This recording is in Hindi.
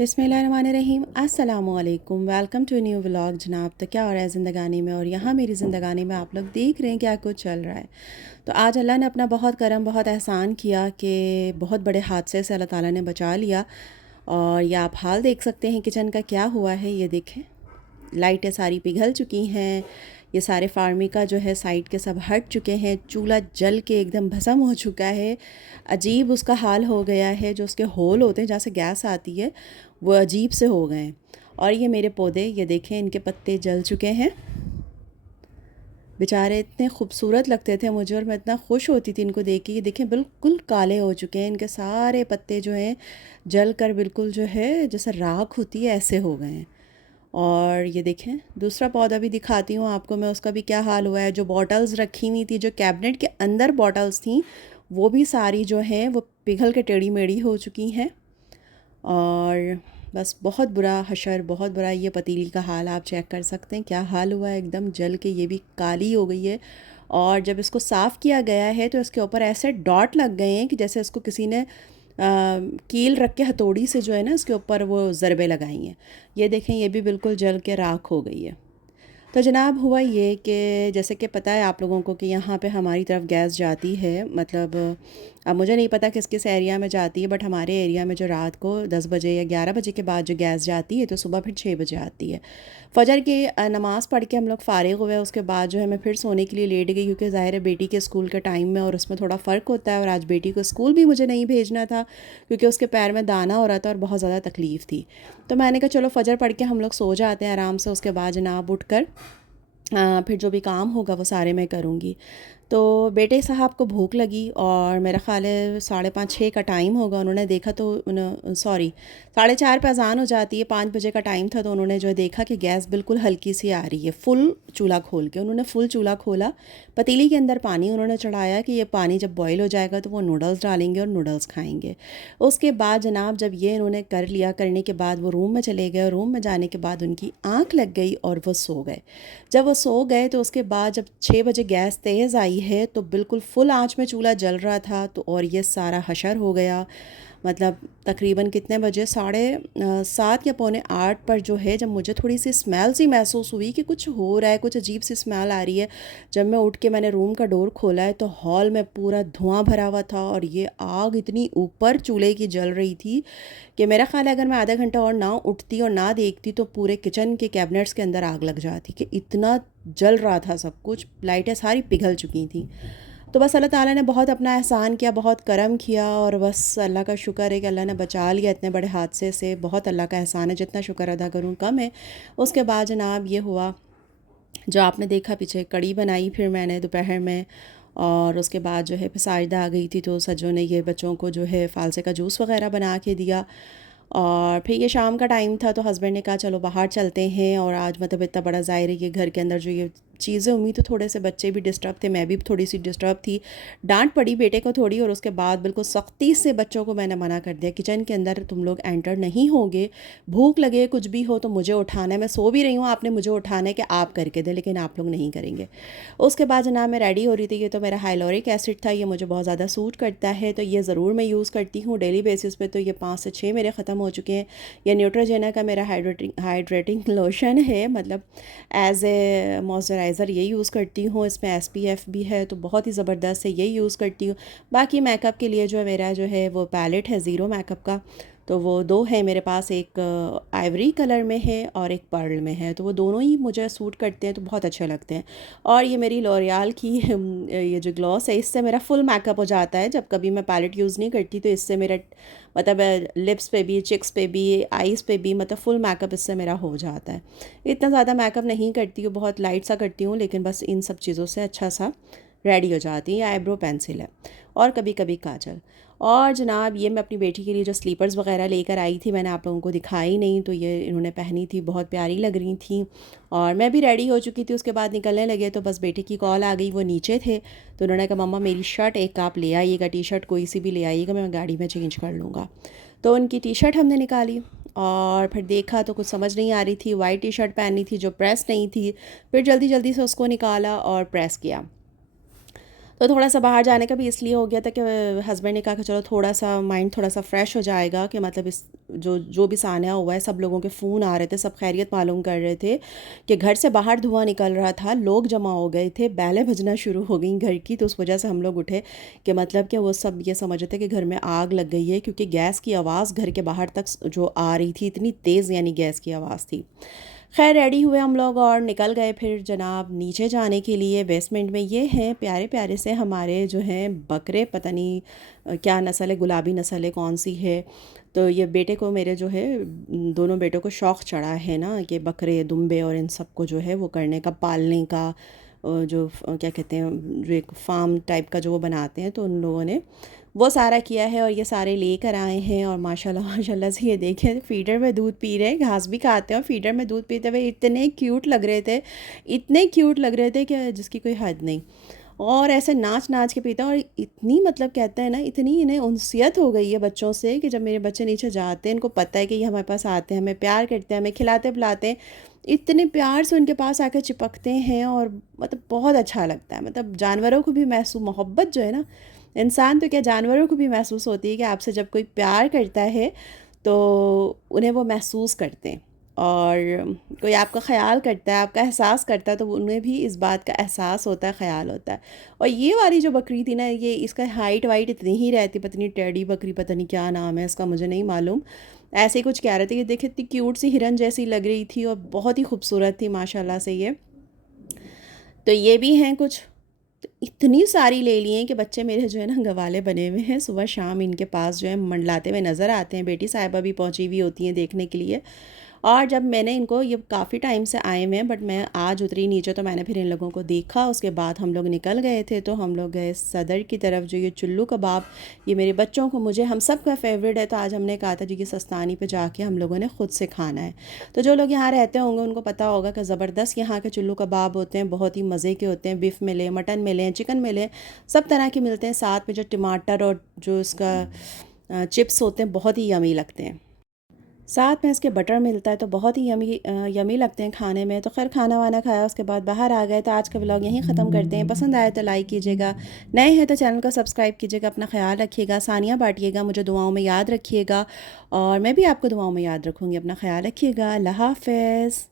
बिस्मिल्लाहिर्रहमानिर्रहीम अस्सलामुअलैकुम। वेलकम टू न्यू व्लॉग जनाब। तो क्या हो रहा है ज़िंदगानी में, और यहाँ मेरी ज़िंदगानी में आप लोग देख रहे हैं क्या कुछ चल रहा है। तो आज अल्लाह ने अपना बहुत करम बहुत एहसान किया कि बहुत बड़े हादसे से अल्लाह ताला ने बचा लिया। और ये आप हाल देख सकते हैं किचन का क्या हुआ है। ये देखें, लाइटें सारी पिघल चुकी हैं। ये सारे फार्मिका जो है साइड के सब हट चुके हैं। चूल्हा जल के एकदम भस्म हो चुका है। अजीब उसका हाल हो गया है। जो उसके होल होते हैं जहाँ से गैस आती है वो अजीब से हो गए हैं। और ये मेरे पौधे, ये देखें, इनके पत्ते जल चुके हैं। बेचारे इतने खूबसूरत लगते थे मुझे, और मैं इतना खुश होती थी इनको देख के। ये देखें बिल्कुल काले हो चुके हैं। इनके सारे पत्ते जो हैं जल कर बिल्कुल जो है जैसे राख होती है ऐसे हो गए हैं। और ये देखें दूसरा पौधा भी दिखाती हूँ आपको मैं, उसका भी क्या हाल हुआ है। जो बॉटल्स रखी हुई थी, जो कैबिनेट के अंदर बॉटल्स थी, वो भी सारी जो हैं वो पिघल के टेढ़ी मेढ़ी हो चुकी हैं। और बस बहुत बुरा हशर, बहुत बुरा। ये पतीली का हाल आप चेक कर सकते हैं क्या हाल हुआ है, एकदम जल के ये भी काली हो गई है। और जब इसको साफ़ किया गया है तो इसके ऊपर ऐसे डॉट लग गए हैं कि जैसे इसको किसी ने कील रख के हथौड़ी से जो है ना इसके ऊपर वो ज़रबे लगाई हैं। ये देखें, ये भी बिल्कुल जल के राख हो गई है। तो जनाब हुआ ये कि जैसे कि पता है आप लोगों को कि यहाँ पे हमारी तरफ गैस जाती है, मतलब अब मुझे नहीं पता किस किस एरिया में जाती है, बट हमारे एरिया में जो रात को 10 बजे या 11 बजे के बाद जो गैस जाती है तो सुबह फिर 6 बजे आती है। फजर की नमाज़ पढ़ के हम लोग फ़ारिग हुए, उसके बाद जो है मैं फिर सोने के लिए लेट गई, क्योंकि ज़ाहिर है बेटी के स्कूल के टाइम में और उसमें थोड़ा फ़र्क होता है। और आज बेटी को स्कूल भी मुझे नहीं भेजना था क्योंकि उसके पैर में दाना हो रहा था और बहुत ज़्यादा तकलीफ़ थी। तो मैंने कहा चलो फ़जर पढ़ के हम लोग सो जाते हैं आराम से, उसके बाद जनाब उठ कर फिर जो भी काम होगा वो सारे मैं करूँगी। तो बेटे साहब को भूख लगी और मेरा ख़्याल है 5:30-6 का टाइम होगा। उन्होंने देखा तो सॉरी, 4:30 पे अज़ान हो जाती है, 5 बजे का टाइम था। तो उन्होंने जो देखा कि गैस बिल्कुल हल्की सी आ रही है। फुल चूल्हा खोल के उन्होंने फुल चूल्हा खोला, पतीली के अंदर पानी उन्होंने चढ़ाया कि ये पानी जब बॉयल हो जाएगा तो वो नूडल्स डालेंगे और नूडल्स खाएंगे। उसके बाद जनाब जब ये इन्होंने कर लिया, करने के बाद वो रूम में चले गए। रूम में जाने के बाद उनकी आँख लग गई और वो सो गए। जब वो सो गए तो उसके बाद जब 6 बजे गैस तेज़ आई है तो बिल्कुल फुल आंच में चूल्हा जल रहा था। तो और ये सारा हशर हो गया। मतलब तकरीबन कितने बजे, 7:30 या पौने 8 पर जो है जब मुझे थोड़ी सी स्मेल सी महसूस हुई कि कुछ हो रहा है, कुछ अजीब सी स्मेल आ रही है। जब मैं उठ के मैंने रूम का डोर खोला है तो हॉल में पूरा धुआं भरा हुआ था और ये आग इतनी ऊपर चूल्हे की जल रही थी कि मेरा ख़्याल है अगर मैं आधा घंटा और ना उठती और ना देखती तो पूरे किचन के कैबिनेट्स के अंदर आग लग जाती, कि इतना जल रहा था सब कुछ। लाइटें सारी पिघल चुकी थी। तो बस अल्लाह ताला ने बहुत अपना एहसान किया, बहुत करम किया, और बस अल्लाह का शुक्र है कि अल्लाह ने बचा लिया इतने बड़े हादसे से। बहुत अल्लाह का एहसान है, जितना शुक्र अदा करूँ कम है। उसके बाद जनाब ये हुआ जो आपने देखा, पीछे कड़ी बनाई फिर मैंने दोपहर में। और उसके बाद जो है फिर साजिदा आ गई थी तो सज्जों ने ये बच्चों को जो है फ़ालसे का जूस वग़ैरह बना के दिया। और फिर ये शाम का टाइम था तो हस्बैंड ने कहा चलो बाहर चलते हैं। और आज मतलब इतना बड़ा ज़ाहिर है कि घर के अंदर जो ये चीज़ें हुई तो थोड़े से बच्चे भी डिस्टर्ब थे, मैं भी थोड़ी सी डिस्टर्ब थी। डांट पड़ी बेटे को थोड़ी, और उसके बाद बिल्कुल सख्ती से बच्चों को मैंने मना कर दिया, किचन के अंदर तुम लोग एंटर नहीं होगे। भूख लगे कुछ भी हो तो मुझे उठाना है, मैं सो भी रही हूँ, आपने मुझे उठाना है कि आप करके दे, लेकिन आप लोग नहीं करेंगे। उसके बाद जनाब मैं रेडी हो रही थी। ये तो मेरा हाइलोरिक एसिड था, ये मुझे बहुत ज़्यादा सूट करता है तो ये ज़रूर मैं यूज़ करती हूँ डेली बेसिस पे। तो ये 5 से 6 मेरे ख़त्म हो चुके हैं। ये न्यूट्रोजेना का मेरा हाइड्रेटिंग लोशन है, मतलब एज़ ए मॉइस्चराइज़र ये यूज़ करती हूँ। इसमें SPF भी है तो बहुत ही ज़बरदस्त है, ये यूज़ करती हूँ। बाकी मेकअप के लिए जो है मेरा जो है वो पैलेट है ज़ीरो मेकअप का, तो वो दो है मेरे पास, एक आइवरी कलर में है और एक पर्ल में है। तो वो दोनों ही मुझे सूट करते हैं तो बहुत अच्छे लगते हैं। और ये मेरी लॉरियल की ये जो ग्लॉस है, इससे मेरा फुल मेकअप हो जाता है। जब कभी मैं पैलेट यूज़ नहीं करती तो इससे मेरा मतलब लिप्स पे भी, चिक्स पे भी, आईज़ पे भी, मतलब फुल मेकअप इससे मेरा हो जाता है। इतना ज़्यादा मेकअप नहीं करती हूँ, बहुत लाइट सा करती हूँ, लेकिन बस इन सब चीज़ों से अच्छा सा रेडी हो जाती है। आईब्रो पेंसिल है और कभी कभी काजल। और जनाब ये मैं अपनी बेटी के लिए जो स्लीपर्स वगैरह लेकर आई थी, मैंने आप लोगों को दिखाई नहीं, तो ये इन्होंने पहनी थी, बहुत प्यारी लग रही थी। और मैं भी रेडी हो चुकी थी। उसके बाद निकलने लगे तो बस बेटे की कॉल आ गई, वो नीचे थे तो उन्होंने कहा मम्मा मेरी शर्ट एक आप ले आइएगा, टी शर्ट कोई सी भी ले आइएगा, मैं गाड़ी में चेंज कर लूँगा। तो उनकी टी शर्ट हमने निकाली और फिर देखा तो कुछ समझ नहीं आ रही थी। वाइट टी शर्ट पहनी थी जो प्रेस नहीं थी, फिर जल्दी जल्दी से उसको निकाला और प्रेस किया। तो थोड़ा-सा बाहर जाने का भी इसलिए हो गया था कि हस्बैंड ने कहा कि चलो थोड़ा-सा माइंड थोड़ा-सा फ्रेश हो जाएगा, कि मतलब इस जो जो भी सान्या हुआ है, सब लोगों के फ़ोन आ रहे थे, सब खैरियत मालूम कर रहे थे कि घर से बाहर धुआँ निकल रहा था, लोग जमा हो गए थे, बेलें बजना शुरू हो गईं घर की। तो उस वजह से हम लोग उठे कि मतलब कि वो सब ये समझ रहे थे कि घर में आग लग गई है, क्योंकि गैस की आवाज़ घर के बाहर तक जो आ रही थी, इतनी तेज़ यानी गैस की आवाज़ थी। खैर रेडी हुए हम लोग और निकल गए फिर जनाब नीचे जाने के लिए। बेसमेंट में ये हैं प्यारे प्यारे से हमारे जो हैं बकरे, पता नहीं क्या नस्ल है, गुलाबी नस्ल है कौन सी है। तो ये बेटे को, मेरे जो है दोनों बेटों को शौक़ चढ़ा है ना ये बकरे दुम्बे और इन सब को जो है वो करने का, पालने का। जो क्या कहते हैं, जो एक फार्म टाइप का जो वो बनाते हैं, तो उन लोगों ने वो सारा किया है और ये सारे लेकर आए हैं। और माशाल्लाह माशाल्लाह से ये देखें, फ़ीडर में दूध पी रहे हैं, घास भी खाते हैं और फ़ीडर में दूध पीते हुए इतने क्यूट लग रहे थे, इतने क्यूट लग रहे थे कि जिसकी कोई हद नहीं। और ऐसे नाच नाच के पीता, और इतनी मतलब कहते हैं ना, इतनी इन्हें उनसियत हो गई है बच्चों से कि जब मेरे बच्चे नीचे जाते हैं, इनको पता है कि ये हमारे पास आते हैं, हमें प्यार करते हैं, हमें खिलाते पिलाते हैं, इतने प्यार से उनके पास आकर चिपकते हैं। और मतलब बहुत अच्छा लगता है। मतलब जानवरों को भी महसूस, मोहब्बत जो है ना, इंसान तो क्या जानवरों को भी महसूस होती है कि आपसे जब कोई प्यार करता है तो उन्हें वो महसूस करते हैं। और कोई आपका ख़याल करता है, आपका एहसास करता है, तो उन्हें भी इस बात का एहसास होता है, ख़याल होता है। और ये वाली जो बकरी थी ना, ये इसका हाइट वाइट इतनी ही रहती, पता नहीं टेडी बकरी, पता नहीं क्या नाम है इसका, मुझे नहीं मालूम। ऐसे ही कुछ कह रहे थे कि देखिए इतनी क्यूट सी हिरन जैसी लग रही थी और बहुत ही खूबसूरत थी माशाल्लाह से ये। तो ये भी हैं कुछ। तो इतनी सारी ले ली हैं कि बच्चे मेरे जो है ना गवाले बने हुए हैं, सुबह शाम इनके पास जो है मंडलाते हुए नज़र आते हैं। बेटी साहिबा भी पहुंची हुई होती हैं देखने के लिए। और जब मैंने इनको, ये काफ़ी टाइम से आए हुए हैं, बट मैं आज उतरी नीचे तो मैंने फिर इन लोगों को देखा। उसके बाद हम लोग निकल गए थे, तो हम लोग गए सदर की तरफ। जो ये चुल्लू कबाब, ये मेरे बच्चों को, मुझे, हम सब का फेवरेट है। तो आज हमने कहा था जी कि सस्तानी पे जाके हम लोगों ने ख़ुद से खाना है। तो जो लोग यहाँ रहते होंगे उनको पता होगा कि ज़बरदस्त यहाँ के चुल्लू कबाब होते हैं, बहुत ही मज़े के होते हैं। बिफ़ मिले, मटन मिले, चिकन मिले, सब तरह के मिलते हैं। साथ में जो टमाटर और जो इसका चिप्स होते हैं, बहुत ही यमी लगते हैं। साथ में इसके बटर मिलता है, तो बहुत ही यमी यमी लगते हैं खाने में। तो खैर खाना वाना खाया, उसके बाद बाहर आ गए। तो आज का व्लॉग यहीं ख़त्म करते हैं। पसंद आए तो लाइक कीजिएगा, नए हैं तो चैनल को सब्सक्राइब कीजिएगा। अपना ख्याल रखिएगा, सानिया बांटिएगा, मुझे दुआओं में याद रखिएगा और मैं भी आपको दुआओं में याद रखूँगी। अपना ख्याल रखिएगा। अल्लाह हाफ़िज़।